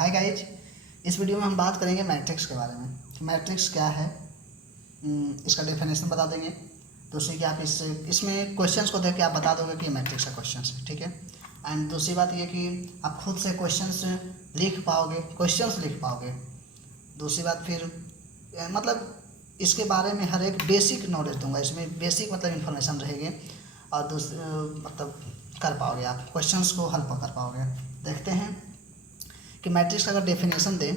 Hi guys, इस video में हम बात करेंगे मैट्रिक्स के बारे में कि मैट्रिक्स क्या है। इसका डेफिनेशन बता देंगे। दूसरी कि आप इसमें क्वेश्चंस को देख के आप बता दोगे कि ये मैट्रिक्स का क्वेश्चंस है, ठीक है। एंड दूसरी बात ये कि आप खुद से क्वेश्चंस लिख पाओगे। दूसरी बात फिर मतलब इसके बारे में हर एक बेसिक नॉलेज दूंगा। इसमें बेसिक मतलब इन्फॉर्मेशन रहेगी और दूसरी मतलब कर पाओगे, आप क्वेश्चंस को हल कर पाओगे। देखते हैं कि मैट्रिक्स का अगर डेफिनेशन दें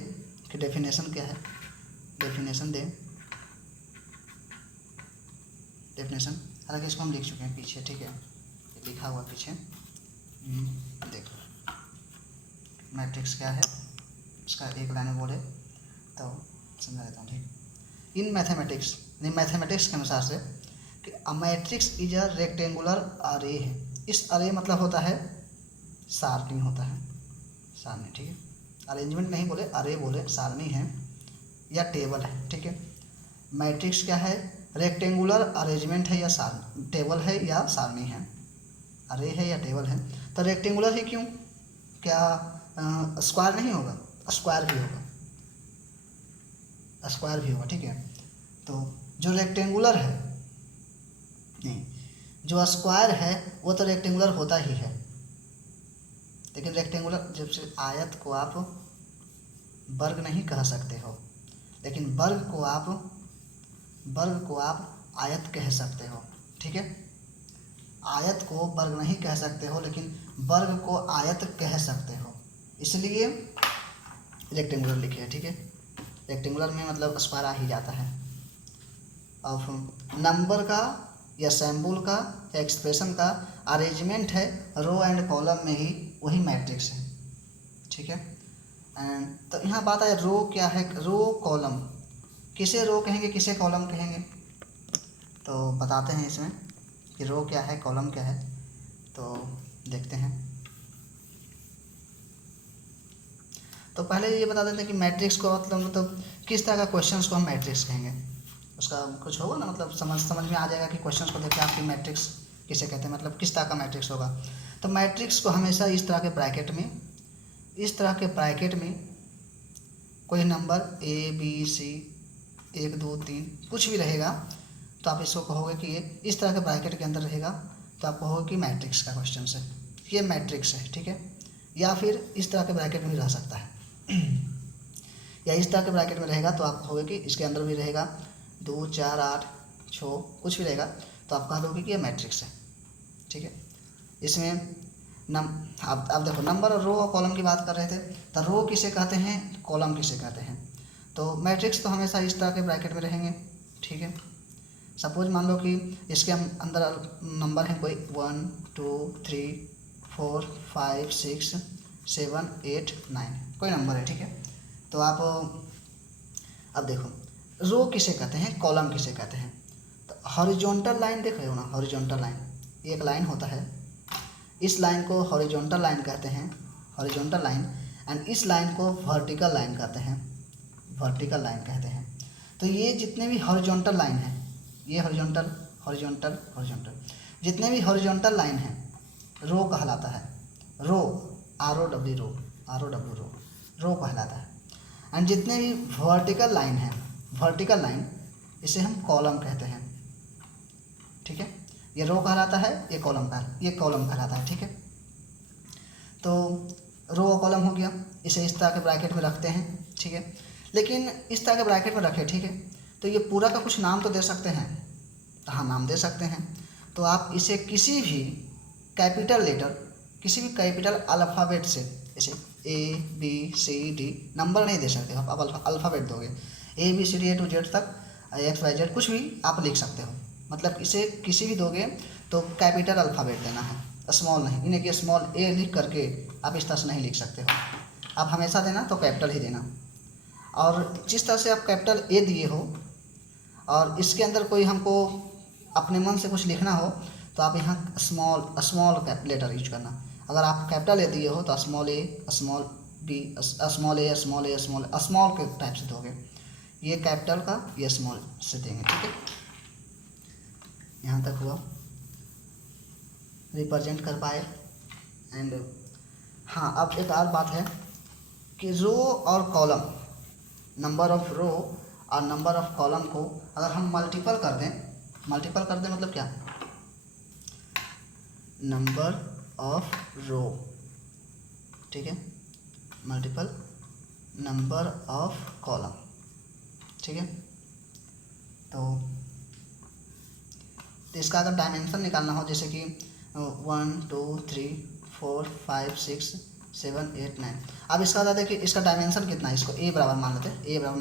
कि डेफिनेशन क्या है। डेफिनेशन हालांकि इसको हम लिख चुके हैं पीछे, ठीक है, ये लिखा हुआ पीछे। देखो मैट्रिक्स क्या है, इसका एक लाइन में बोले तो समझा देता हूँ, ठीक। इन मैथमेटिक्स के अनुसार से कि a matrix is a rectangular अरे है। इस अरे मतलब होता है सारणी होता है, सारणी, ठीक है। अरेंजमेंट नहीं बोले, अरे बोले, सारणी है या टेबल है, ठीक है। मैट्रिक्स क्या है, रेक्टेंगुलर अरेंजमेंट है या टेबल है या सारणी है, अरे है या टेबल है। तो रेक्टेंगुलर ही क्यों, क्या स्क्वायर नहीं होगा, स्क्वायर भी होगा, ठीक है। तो जो रेक्टेंगुलर है नहीं, जो स्क्वायर है वो तो रेक्टेंगुलर होता ही है, लेकिन रेक्टेंगुलर जब से आयत को आप वर्ग नहीं कह सकते हो, लेकिन वर्ग को आप आयत कह सकते हो, ठीक है। आयत को वर्ग नहीं कह सकते हो, लेकिन वर्ग को आयत कह सकते हो, इसलिए रेक्टेंगुलर लिखे है, ठीक है। रेक्टेंगुलर में मतलब स्क्वायर आ ही जाता है। अब नंबर का या सैम्बल का या एक्सप्रेशन का अरेंजमेंट है रो एंड कॉलम में ही, वही मैट्रिक्स है, ठीक है। एंड तो यहाँ बात है रो क्या है, रो कॉलम, किसे रो कहेंगे किसे कॉलम कहेंगे, तो बताते हैं इसमें कि रो क्या है कॉलम क्या है। तो देखते हैं। तो पहले ये बता देते हैं कि मैट्रिक्स को मतलब किस तरह का क्वेश्चंस को हम मैट्रिक्स कहेंगे। उसका कुछ होगा ना, मतलब समझ में आ जाएगा कि क्वेश्चंस को देख के आपकी मैट्रिक्स किसे कहते हैं, मतलब किस तरह का मैट्रिक्स होगा। तो मैट्रिक्स को हमेशा इस तरह के ब्रैकेट में कोई नंबर ए बी सी 1 2 3 कुछ भी रहेगा, तो आप इसको कहोगे कि ये इस तरह के ब्रैकेट के अंदर रहेगा, तो आप कहोगे कि मैट्रिक्स का क्वेश्चन है, ये मैट्रिक्स है, ठीक है। या फिर इस तरह के ब्रैकेट में भी रह सकता है या इस तरह के ब्रैकेट में रहेगा तो आप कहोगे कि इसके अंदर भी रहेगा 2 4 8 6 कुछ भी रहेगा, तो आप कह दोगे कि ये मैट्रिक्स है, ठीक है। इसमें आप देखो नंबर और रो और कॉलम की बात कर रहे थे, तो रो किसे कहते हैं, कॉलम किसे कहते हैं। तो मैट्रिक्स तो हमेशा इस तरह के ब्रैकेट में रहेंगे, ठीक है। सपोज मान लो कि इसके अंदर नंबर हैं कोई 1 2 3 4 5 6 7 8 9 कोई नंबर है, ठीक है। तो आप अब देखो रो किसे कहते हैं, कॉलम किसे कहते हैं। तो हॉरिजॉन्टल लाइन देख रहे हो ना, हॉरिजॉन्टल लाइन, एक लाइन होता है, इस लाइन को हॉरिजॉन्टल लाइन कहते हैं, हॉरिजॉन्टल लाइन। एंड इस लाइन को वर्टिकल लाइन कहते हैं, तो ये जितने भी हॉरिजॉन्टल लाइन हैं, ये हॉरिजॉन्टल जितने भी हॉरिजॉन्टल लाइन हैं रो कहलाता है, रो ROW रो कहलाता है। एंड जितने भी वर्टिकल लाइन इसे हम कॉलम कहते हैं, ठीक है। ये रो कहलाता है, ये कॉलम कहलाता है, ठीक है। तो रो और कॉलम हो गया, इसे इस तरह के ब्रैकेट में रखते हैं, ठीक है। लेकिन इस तरह के ब्रैकेट में रखें, ठीक है, तो ये पूरा का कुछ नाम तो दे सकते हैं, तो हाँ नाम दे सकते हैं। तो आप इसे किसी भी कैपिटल अल्फ़ाबेट से, जैसे ABCD नंबर नहीं दे सकते हो आप अल्फ़ाबेट दोगे, ABCD A to Z तक XYZ कुछ भी आप लिख सकते हो, मतलब इसे किसी भी दोगे तो कैपिटल अल्फ़ाबेट देना है, स्मॉल नहीं। इन्हें कि स्मॉल A लिख करके आप इस तरह से नहीं लिख सकते हो, आप हमेशा देना तो कैपिटल ही देना। और जिस तरह से आप कैपिटल A दिए हो और इसके अंदर कोई हमको अपने मन से कुछ लिखना हो, तो आप यहाँ स्मॉल लेटर यूज करना। अगर आप कैपिटल ए दिए हो तो small a small b small के टाइप से दोगे, ये कैपिटल का ये स्मॉल से देंगे, ठीक है। यहाँ तक हुआ, रिप्रेजेंट कर पाए। एंड हाँ अब एक और बात है कि रो और कॉलम, नंबर ऑफ रो और नंबर ऑफ कॉलम को अगर हम मल्टीपल कर दें मतलब क्या, नंबर ऑफ रो, ठीक है, मल्टीपल नंबर ऑफ कॉलम, ठीक है। तो इसका अगर डायमेंशन निकालना हो, जैसे कि 1 2 3 4 5 6 7 8 9, अब इसका बता दें कि इसका डायमेंशन कितना है। इसको ए बराबर मान लेते हैं, ए बराबर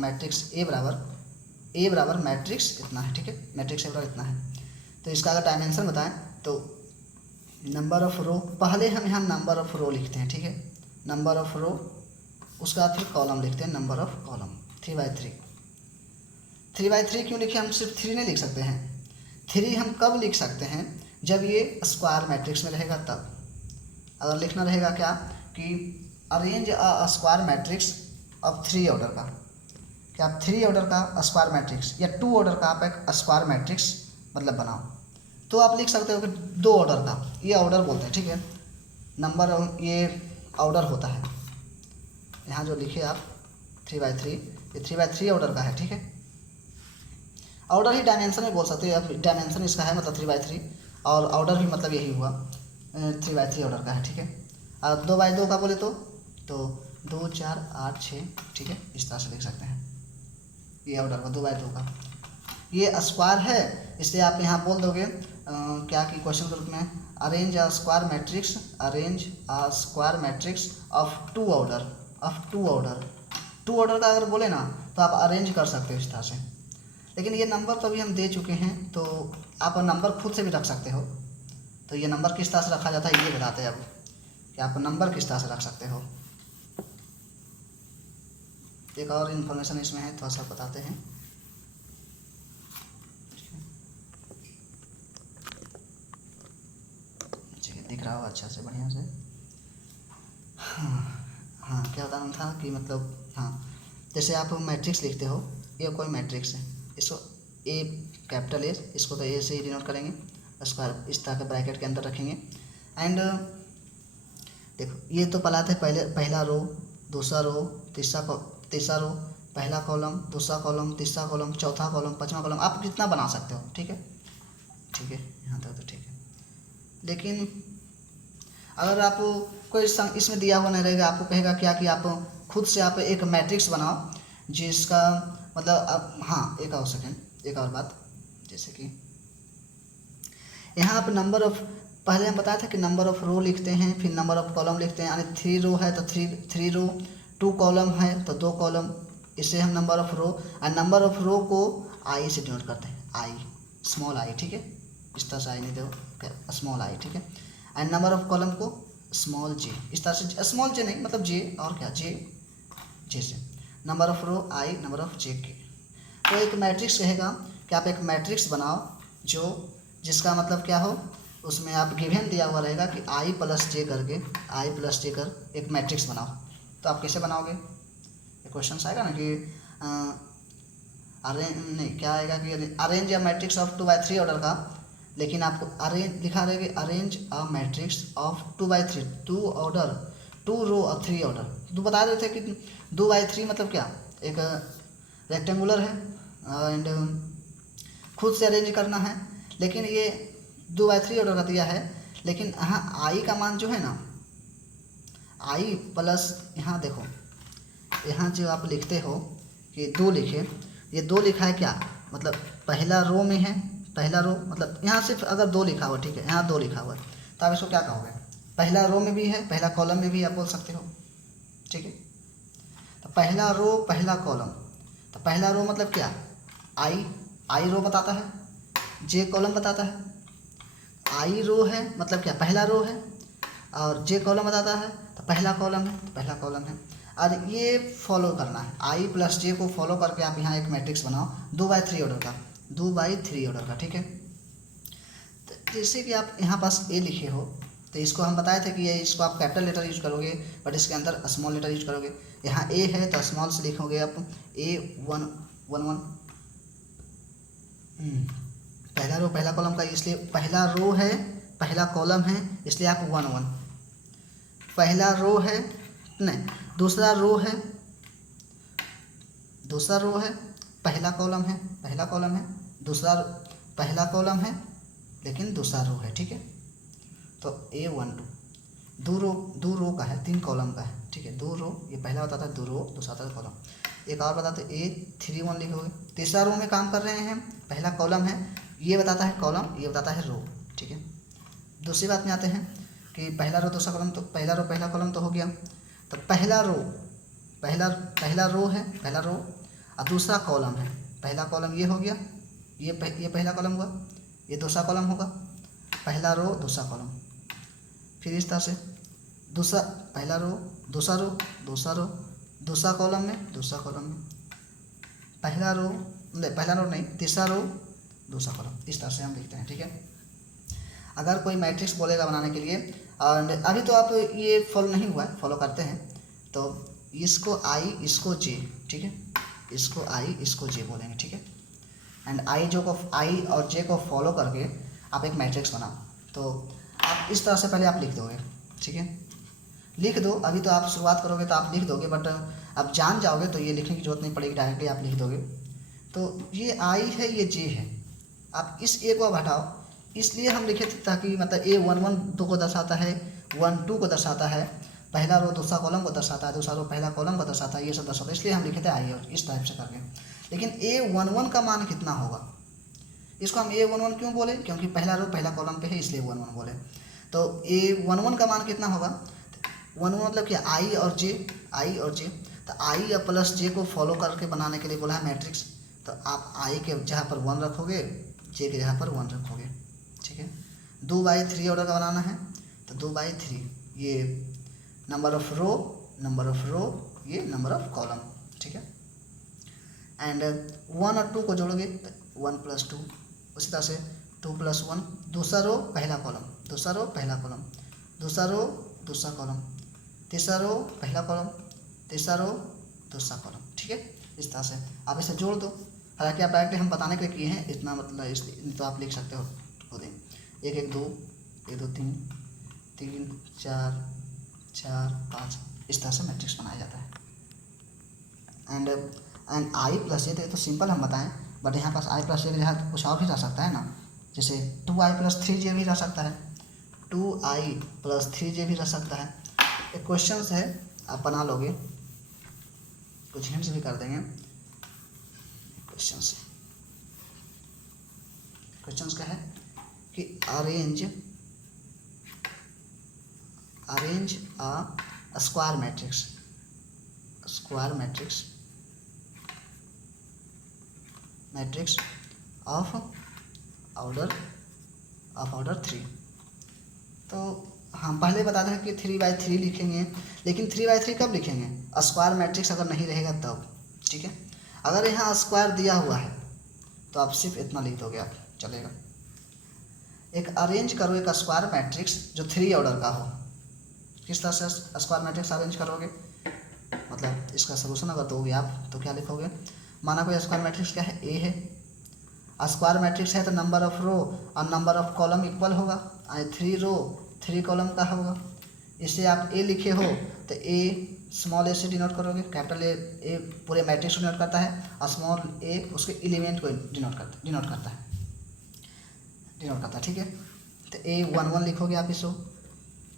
मैट्रिक्स इतना है, ठीक है, मैट्रिक्स ए बराबर इतना है। तो इसका अगर डायमेंशन बताएं तो नंबर ऑफ रो, पहले हम यहाँ नंबर ऑफ रो लिखते हैं, ठीक है, नंबर ऑफ रो, उसके बाद फिर कॉलम लिखते हैं, नंबर ऑफ कॉलम 3/3। 3/3 क्यों लिखे, हम सिर्फ 3 नहीं लिख सकते हैं। 3 हम कब लिख सकते हैं, जब ये स्क्वायर मैट्रिक्स में रहेगा तब। अगर लिखना रहेगा क्या कि arrange a square matrix of 3 order का, कि आप 3 ऑर्डर का स्क्वायर मैट्रिक्स या 2 ऑर्डर का आप एक स्क्वायर मैट्रिक्स मतलब बनाओ, तो आप लिख सकते हो कि 2 ऑर्डर का, ये ऑर्डर बोलते हैं, ठीक है, नंबर ये ऑर्डर होता है। यहाँ जो लिखे आप 3/3, ये 3/3 ऑर्डर का है, ठीक है। ऑर्डर ही डायमेंशन में बोल सकते हो, अब डायमेंशन इसका है मतलब 3/3, और ऑर्डर भी मतलब यही हुआ 3/3 ऑर्डर का है, ठीक है। और 2/2 का बोले तो 2 4 8 6, ठीक है, इस तरह से लिख सकते हैं ये ऑर्डर का 2/2 का। ये स्क्वायर है, इसलिए आप यहाँ बोल दोगे क्या कि क्वेश्चन के रूप में, arrange a square matrix of 2 order, two order का अगर बोले ना तो आप अरेंज कर सकते हो इस तरह से। लेकिन ये नंबर तो अभी हम दे चुके हैं, तो आप नंबर खुद से भी रख सकते हो। तो ये नंबर किस तरह से रखा जाता है ये बताते हैं अब, कि आप नंबर किस तरह से रख सकते हो। एक और इन्फॉर्मेशन इसमें है, थोड़ा सा बताते हैं। दिख रहा हो अच्छा से, बढ़िया से। हाँ क्या बताना था कि मतलब, हाँ जैसे आप मैट्रिक्स लिखते हो, ये कोई मैट्रिक्स है, इसको ए कैपिटल ए, इसको तो ए से ही डिनोट करेंगे, स्क्वायर इस तरह के ब्रैकेट के अंदर रखेंगे। एंड देखो ये तो पला थे पहला रो, दूसरा रो, तीसरा रो, पहला कॉलम, दूसरा कॉलम, तीसरा कॉलम, चौथा कॉलम, पांचवा कॉलम, आप कितना बना सकते हो, ठीक है, यहाँ तक तो ठीक है। लेकिन अगर आप कोई इसमें दिया हुआ नहीं रहेगा, आपको कहेगा क्या कि आप खुद से आप एक मैट्रिक्स बनाओ जिसका मतलब आप, हाँ एक और सेकेंड, एक और बात, जैसे कि यहाँ आप नंबर ऑफ, पहले हम बताया था कि नंबर ऑफ रो लिखते हैं, फिर नंबर ऑफ कॉलम लिखते हैं, यानी 3 रो है तो 3 रो, 2 कॉलम है तो 2 कॉलम, इससे हम नंबर ऑफ रो, और नंबर ऑफ रो को आई से डिनोट करते हैं, आई, स्मॉल आई, ठीक है, इस तरह से आई नहीं दो, स्मॉल आई, ठीक है। एंड नंबर ऑफ कॉलम को स्मॉल जे, इस तरह से, स्मॉल जे नहीं मतलब जे, और क्या जे से, number of row I, number of J के। तो एक मैट्रिक्स कहेगा कि आप एक मैट्रिक्स बनाओ जो जिसका मतलब क्या हो, उसमें आप गिवन दिया हुआ रहेगा कि आई प्लस जे कर एक मैट्रिक्स बनाओ। तो आप कैसे बनाओगे, क्वेश्चन आएगा ना कि नहीं क्या आएगा कि अरेंज या मैट्रिक्स ऑफ 2/3 ऑर्डर का, लेकिन आपको अरेंज लिखा रहेगा, arrange a matrix of 2/3, 2 order, 2 रो और 3 ऑर्डर। तो बता रहे थे कि 2/3 मतलब क्या, एक रेक्टेंगुलर है एंड खुद से अरेंज करना है, लेकिन ये 2/3 ऑर्डर का दिया है। लेकिन यहाँ आई का मान जो है ना, आई प्लस, यहाँ देखो, यहाँ जो आप लिखते हो कि 2 लिखे, ये 2 लिखा है क्या, मतलब पहला रो में है, पहला रो मतलब यहाँ सिर्फ अगर 2 लिखा हुआ, ठीक है, यहाँ 2 लिखा हुआ है, तो आप इसको क्या कहोगे, पहला रो में भी है, पहला कॉलम में भी आप बोल सकते हो, ठीक है। तो पहला रो पहला कॉलम, तो पहला रो मतलब क्या, आई रो बताता है, जे कॉलम बताता है, आई रो है मतलब क्या, पहला रो है, और जे कॉलम बताता है तो पहला कॉलम है, तो पहला कॉलम है। और ये फॉलो करना है, आई प्लस जे को फॉलो करके आप यहाँ एक मैट्रिक्स बनाओ 2/3 ऑर्डर का, 2/3 ऑर्डर का, ठीक है। तो जैसे कि आप यहाँ पास ए लिखे हो, तो इसको हम बताए थे कि ये इसको आप कैपिटल लेटर यूज करोगे, बट इसके अंदर स्मॉल लेटर यूज करोगे। यहाँ ए है तो स्मॉल से लिखोगे आप A1 पहला रो पहला कॉलम का, इसलिए पहला रो है पहला कॉलम है, इसलिए आप 1 1, पहला रो है नहीं, दूसरा रो है, दूसरा रो है, पहला कॉलम है, पहला कॉलम है, दूसरा पहला कॉलम है लेकिन दूसरा रो है, ठीक है। तो A12 दो रो का है, 3 कॉलम का है, ठीक है। 2 रो, ये पहला बताता है 2 रो, दूसरा आता है कॉलम। एक और बताते A31 लिखोगे। तीसरा रो में काम कर रहे हैं, पहला कॉलम है, ये बताता है कॉलम, ये बताता है रो, ठीक है। दूसरी बात में आते हैं कि पहला रो दूसरा कॉलम, तो पहला रो पहला कॉलम तो हो गया। तो पहला रो पहला रो है, पहला रो, और दूसरा कॉलम है, पहला कॉलम ये हो गया, ये पहला कॉलम हुआ, ये दूसरा कॉलम होगा, पहला रो दूसरा कॉलम। फिर इस तरह से दूसरा, पहला रो दूसरा रो दूसरा रो, दूसरा कॉलम में दूसरा कॉलम में, पहला रो नहीं, तीसरा रो दूसरा कॉलम, इस तरह से हम लिखते हैं, ठीक है। अगर कोई मैट्रिक्स बोलेगा बनाने के लिए, और अभी तो आप ये फॉलो नहीं हुआ है, फॉलो करते हैं, तो इसको आई इसको जे, ठीक है, इसको आई इसको जे बोलेंगे, ठीक है। एंड आई और जे को फॉलो करके आप एक मैट्रिक्स बनाओ। तो आप इस तरह से पहले आप लिख दोगे, ठीक है, लिख दो। अभी तो आप शुरुआत करोगे तो आप लिख दोगे, बट अब जान जाओगे तो ये लिखने की जरूरत नहीं पड़ेगी, डायरेक्टली आप लिख दोगे। तो ये आई है, ये जे है, आप इस ए को अब हटाओ, इसलिए हम लिखे थे ताकि मतलब A11 2 को दर्शाता है, 12 को दर्शाता है, पहला रो दूसरा कॉलम को दर्शाता है, दूसरा रो पहला कॉलम को दर्शाता है, ये सब दर्शाता है, इसलिए हम लिखे थे आई और इस टाइप से करके। लेकिन A11 का मान कितना होगा, इसको हम A11 क्यों बोले, क्योंकि पहला रो पहला कॉलम पे है, इसलिए 11 बोले। तो A11 का मान कितना होगा, 11 मतलब कि आई और जे, आई और जे। तो आई और प्लस जे को फॉलो करके बनाने के लिए बोला है मैट्रिक्स। तो आप आई के जगह पर 1 रखोगे, जे के जगह पर 1 रखोगे, ठीक है। 2/3 ऑर्डर का बनाना है, तो 2/3 ये नंबर ऑफ रो, ये नंबर ऑफ कॉलम, ठीक है। एंड 1 और 2 को जोड़ोगे तो 1 + 2, उसी तरह से 2 + 1, दूसरा रो पहला कॉलम, दूसरा रो पहला कॉलम, दूसरा रो दूसरा कॉलम, तीसरा रो पहला कॉलम, तीसरा रो दूसरा कॉलम, ठीक है। इस तरह से आप इसे जोड़ दो। हालांकि आप डायरेक्टली हम बताने के लिए किए हैं, इतना मतलब इस तो आप लिख सकते हो खुद ही। 1 1 2 1 2 3 3 4 4 5, इस तरह से मैट्रिक्स बनाया जाता है। एंड आई प्लस ये तो सिंपल हम बताएं, बट यहाँ पास आई प्लस जे के जगह कुछ और भी रह सकता है ना, जैसे 2i + 3j भी रह सकता है, 2i + 3j भी रह सकता है। एक क्वेश्चन है, आप बना लोगे, कुछ हिंट्स भी कर देंगे। क्वेश्चंस का है कि arrange a square matrix of order 3। तो हम पहले बताते हैं कि 3/3 लिखेंगे, लेकिन 3/3 कब लिखेंगे, स्क्वायर मैट्रिक्स अगर नहीं रहेगा तब, ठीक है। अगर यहाँ स्क्वायर दिया हुआ है तो आप सिर्फ इतना लिख दोगे, आप चलेगा। एक अरेंज करो एक स्क्वायर मैट्रिक्स जो 3 ऑर्डर का हो। किस तरह से स्क्वायर मैट्रिक्स अरेंज करोगे, मतलब इसका सोल्यूशन अगर दोगे आप तो क्या लिखोगे। माना कोई स्क्वायर मैट्रिक्स क्या है, ए है, स्क्वायर मैट्रिक्स है तो नंबर ऑफ रो और नंबर ऑफ कॉलम इक्वल होगा, 3 रो 3 कॉलम का होगा। इसे आप ए लिखे हो तो ए स्मॉल ए से डिनोट करोगे, कैपिटल ए पूरे मैट्रिक्स को डिनोट करता है, और स्मॉल ए उसके एलिमेंट को डिनोट करता है, ठीक है। तो A11 लिखोगे आप इसको,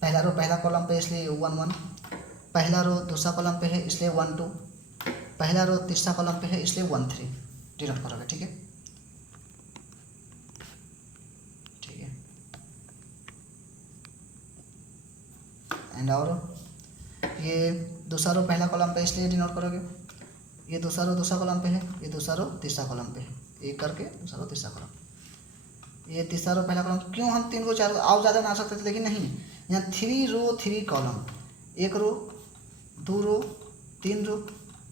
पहला रो पहला कॉलम पे इसलिए 1 1, पहला रो दूसरा कॉलम पे है इसलिए 1 2, पहला रो तीसरा कॉलम पे है इसलिए 1 3 डिनोट करोगे, ठीक है। एंड और ये दूसरा रो पहला कॉलम पे इसलिए डिनोट करोगे, ये दूसरा रो दूसरा कॉलम पे है, ये दूसरा रो तीसरा कॉलम पे है, एक करके दूसरा रो तीसरा कॉलम, ये तीसरा रो पहला कॉलम। क्यों हम 3 को 4 को और ज़्यादा बना सकते थे, लेकिन नहीं, यहाँ 3 रो 3 कॉलम, 1 रो 2 रो 3 रो,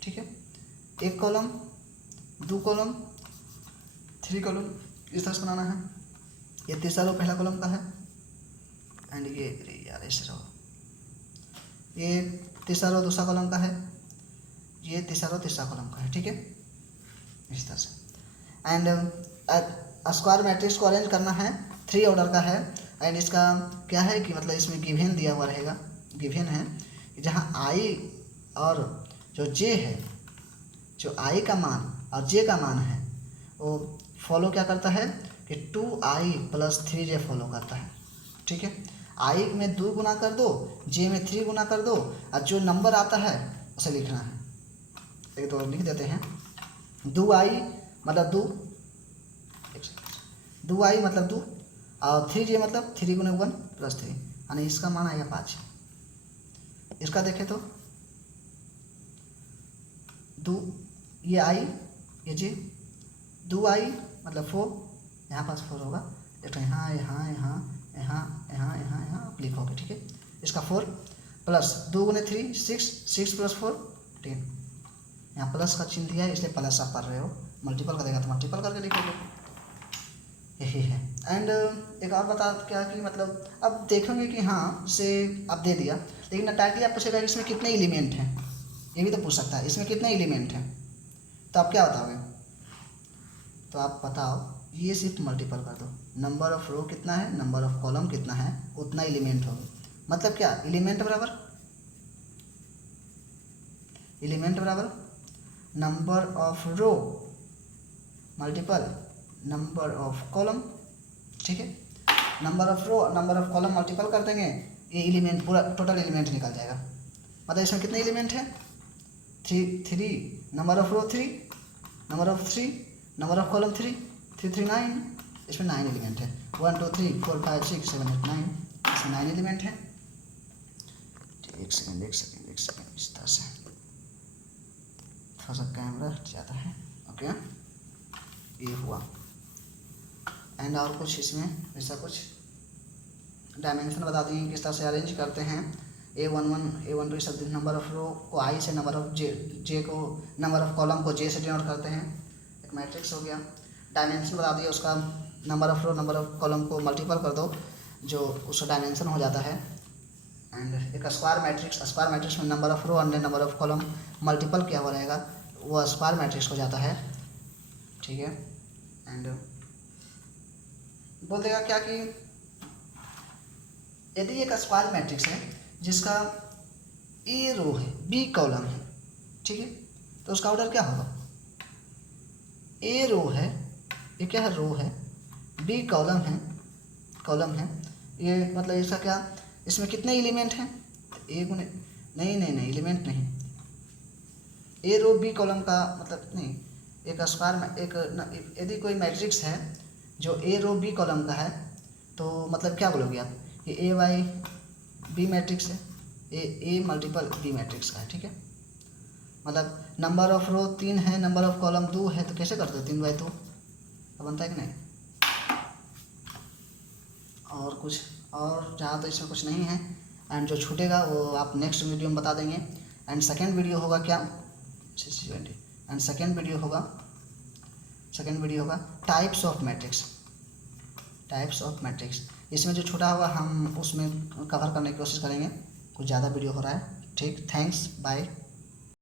ठीक है, 1 कॉलम 2 कॉलम 3 कॉलम, इस तरह से बनाना है। ये तीसरा रो पहला कॉलम का है, एंड ये यार ऐसे रो, ये तीसरा रो दूसरा कॉलम का है, ये तीसरा रो तीसरा कॉलम का है, ठीक है, इस तरह से। एंड स्क्वायर मैट्रिक्स को अरेंज करना है, 3 ऑर्डर का है, एंड इसका क्या है कि मतलब इसमें गिवन दिया हुआ रहेगा, गिवन है कि जहाँ आई और जो जे है, जो आई का मान और जे का मान है वो फॉलो क्या करता है कि 2i + 3j फॉलो करता है। ठीक है, आई में 2 गुना कर दो, जे में 3 गुना कर दो, और जो नंबर आता है उसे लिखना है। एक तो लिख देते हैं, 2i मतलब 2i मतलब 2 और 3j मतलब 3 × 1 + 3, यानी इसका मान आएगा 5। इसका देखें तो 2 ये आई ये जे, 2i मतलब 4, यहाँ पास 4 होगा, एक यहाँ यहाँ यहाँ यहाँ यहाँ यहाँ यहाँ आप लिखोगे। ठीक है, इसका 4 प्लस 2 × 3 6, 6 + 4 10, यहाँ प्लस का चिन्ह दिया है इसलिए प्लस आप पढ़ रहे हो, मल्टीपल करेगा तो मल्टीपल करके लिखोगे, यही है। एंड एक और बता क्या कि मतलब अब देखेंगे कि हाँ से अब दे दिया, लेकिन डायरेक्टली आप पूछेगा कि इसमें कितने एलिमेंट हैं, ये भी तो पूछ सकता है, इसमें कितने एलिमेंट हैं, तो आप क्या बताओगे? तो आप बताओ, ये सिर्फ मल्टीपल कर दो, नंबर ऑफ रो कितना है, नंबर ऑफ कॉलम कितना है, उतना एलिमेंट होगा। मतलब क्या, एलिमेंट बराबर number of row multiple number of column. ठीक है, number of row number of column multiple कर देंगे, ये एलिमेंट पूरा टोटल एलिमेंट निकल जाएगा। मतलब इसमें कितने एलिमेंट है, 3, number of row 3, number of 3, number of column 3, 3 3 9, इसमें 9 एलिमेंट है, 1 2 3 4 5 6 7 8 9, इसमें 9 एलिमेंट है। एक सेकेंड इस तरह से थोड़ा सा कैमरा ज़्यादा है, ओके, ये हुआ। एंड और कुछ इसमें ऐसा कुछ डायमेंशन बता देंगे किस तरह से अरेंज करते हैं, A11 A12 सब नंबर ऑफ रो को आई से, नंबर ऑफ जे को, नंबर ऑफ कॉलम को जे से डिनोट करते हैं, एक मैट्रिक्स हो गया। डायमेंशन बता दिए उसका, number of row number of column को मल्टीपल कर दो जो उसका डायमेंशन हो जाता है। एंड एक स्क्वायर मैट्रिक्स में नंबर ऑफ रो और नंबर ऑफ कॉलम मल्टीपल किया हुआ रहेगा, वो स्क्वायर मैट्रिक्स हो जाता है। ठीक है, एंड बोल देगा क्या कि यदि एक स्क्वायर मैट्रिक्स है जिसका ए रो है बी कॉलम है, ठीक है, तो उसका ऑर्डर क्या होगा, ए रो है, ये क्या है, रो है, बी कॉलम है, ये मतलब इसका क्या, इसमें कितने एलिमेंट हैं, ए गुने नहीं एलिमेंट नहीं, ए रो बी कॉलम का मतलब नहीं, एक स्क्वायर में एक यदि कोई मैट्रिक्स है जो ए रो बी कॉलम का है, तो मतलब क्या बोलोगे आप, ये ए वाई बी मैट्रिक्स है, ए मल्टीपल बी मैट्रिक्स का है। ठीक है, मतलब नंबर ऑफ रो 3 है, नंबर ऑफ कॉलम 2 है, तो कैसे करते हो, 3/2 बनता है कि नहीं। और कुछ और जहाँ तो इसमें कुछ नहीं है, एंड जो छूटेगा वो आप नेक्स्ट वीडियो में बता देंगे। एंड सेकेंड वीडियो होगा क्या, एंड सेकेंड वीडियो होगा टाइप्स ऑफ मैट्रिक्स। इसमें जो छूटा होगा हम उसमें कवर करने की कोशिश करेंगे, कुछ ज़्यादा वीडियो हो रहा है। ठीक, थैंक्स, बाय।